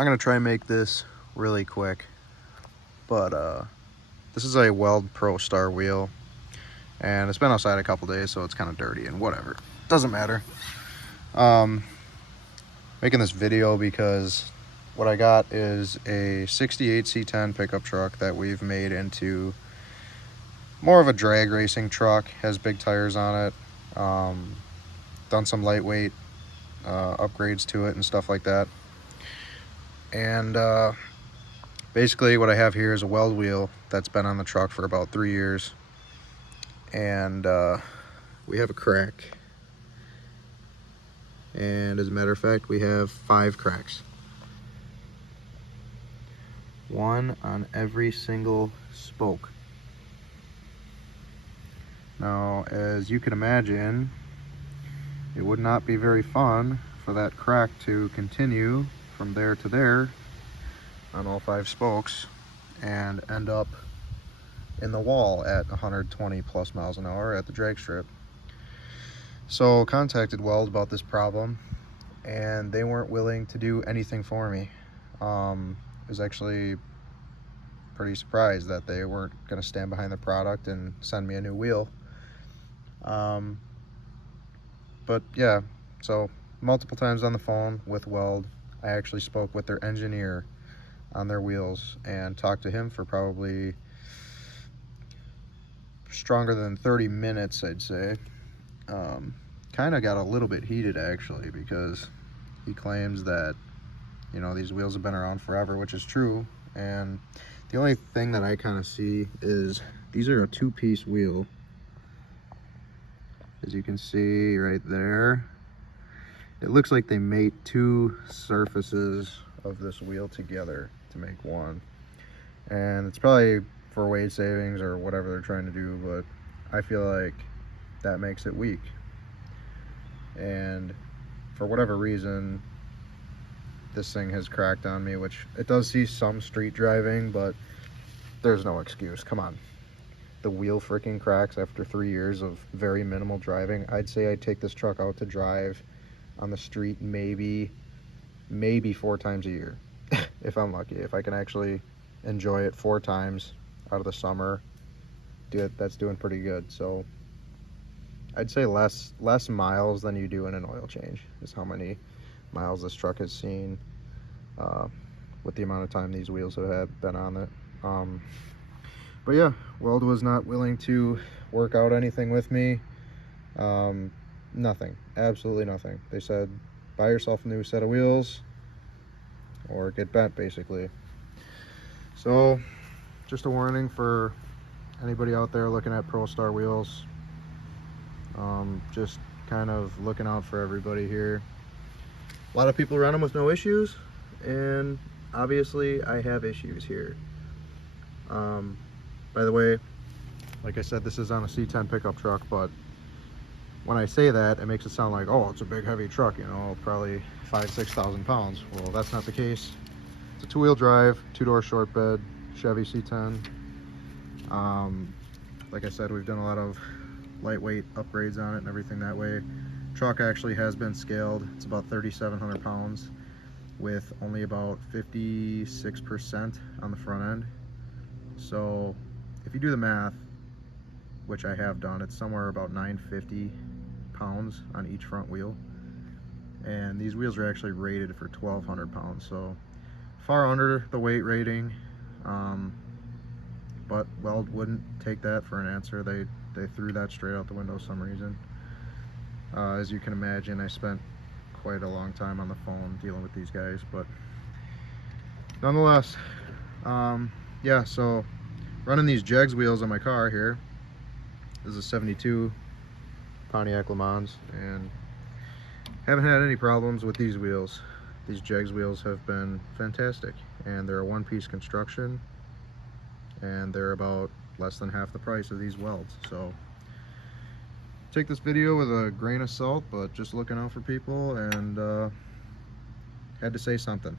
I'm gonna try and make this really quick, but this is a Weld Pro Star wheel, and it's been outside a couple days, so it's kind of dirty and whatever. Doesn't matter. Making this video because what I got is a 68 C10 pickup truck that we've made into more of a drag racing truck. Has big tires on it. Done some lightweight upgrades to it and stuff like that. And basically what I have here is a Weld wheel that's been on the truck for about 3 years, and we have a crack, and as a matter of fact we have 5 cracks, one on every single spoke. Now, as you can imagine, it would not be very fun for that crack to continue from there to there on all 5 spokes and end up in the wall at 120 plus miles an hour at the drag strip. So contacted Weld about this problem, and they weren't willing to do anything for me. I was actually pretty surprised that they weren't going to stand behind the product and send me a new wheel. But yeah, so multiple times on the phone with Weld. I actually spoke with their engineer on their wheels and talked to him for probably stronger than 30 minutes, I'd say. Kind of got a little bit heated actually, because he claims that, you know, these wheels have been around forever, which is true. And the only thing that I kind of see is these are a 2-piece wheel. As you can see right there, it looks like they mate 2 surfaces of this wheel together to make one. And it's probably for weight savings or whatever they're trying to do, but I feel like that makes it weak. And for whatever reason, this thing has cracked on me, which it does see some street driving, but there's no excuse. Come on. The wheel freaking cracks after 3 years of very minimal driving. I'd say I'd take this truck out to drive on the street maybe 4 times a year if I'm lucky. If I can actually enjoy it 4 times out of the summer, that's doing pretty good. So I'd say less miles than you do in an oil change is how many miles this truck has seen with the amount of time these wheels have been on it. But yeah, Weld was not willing to work out anything with me. Nothing, absolutely nothing. They said, buy yourself a new set of wheels or get bent, basically. So just a warning for anybody out there looking at Pro Star wheels. Just kind of looking out for everybody here. A lot of people run them with no issues, and obviously I have issues here. By the way, like I said, this is on a C10 pickup truck, but when I say that, it makes it sound like, oh, it's a big heavy truck, you know, probably 5,000–6,000 pounds. Well, that's not the case. It's a 2-wheel drive, 2-door short bed, Chevy C10. Like I said, we've done a lot of lightweight upgrades on it and everything that way. Truck actually has been scaled. It's about 3,700 pounds with only about 56% on the front end. So if you do the math, which I have done, it's somewhere about 950 pounds on each front wheel. And these wheels are actually rated for 1,200 pounds, so far under the weight rating. But Weld wouldn't take that for an answer. They threw that straight out the window for some reason. As you can imagine, I spent quite a long time on the phone dealing with these guys, but nonetheless, yeah, so running these Jegs wheels on my car here. This is a 72 Pontiac Le Mans, and haven't had any problems with these wheels. These Jegs wheels have been fantastic, and they're a 1-piece construction, and they're about less than half the price of these Welds. So take this video with a grain of salt, but just looking out for people, and had to say something.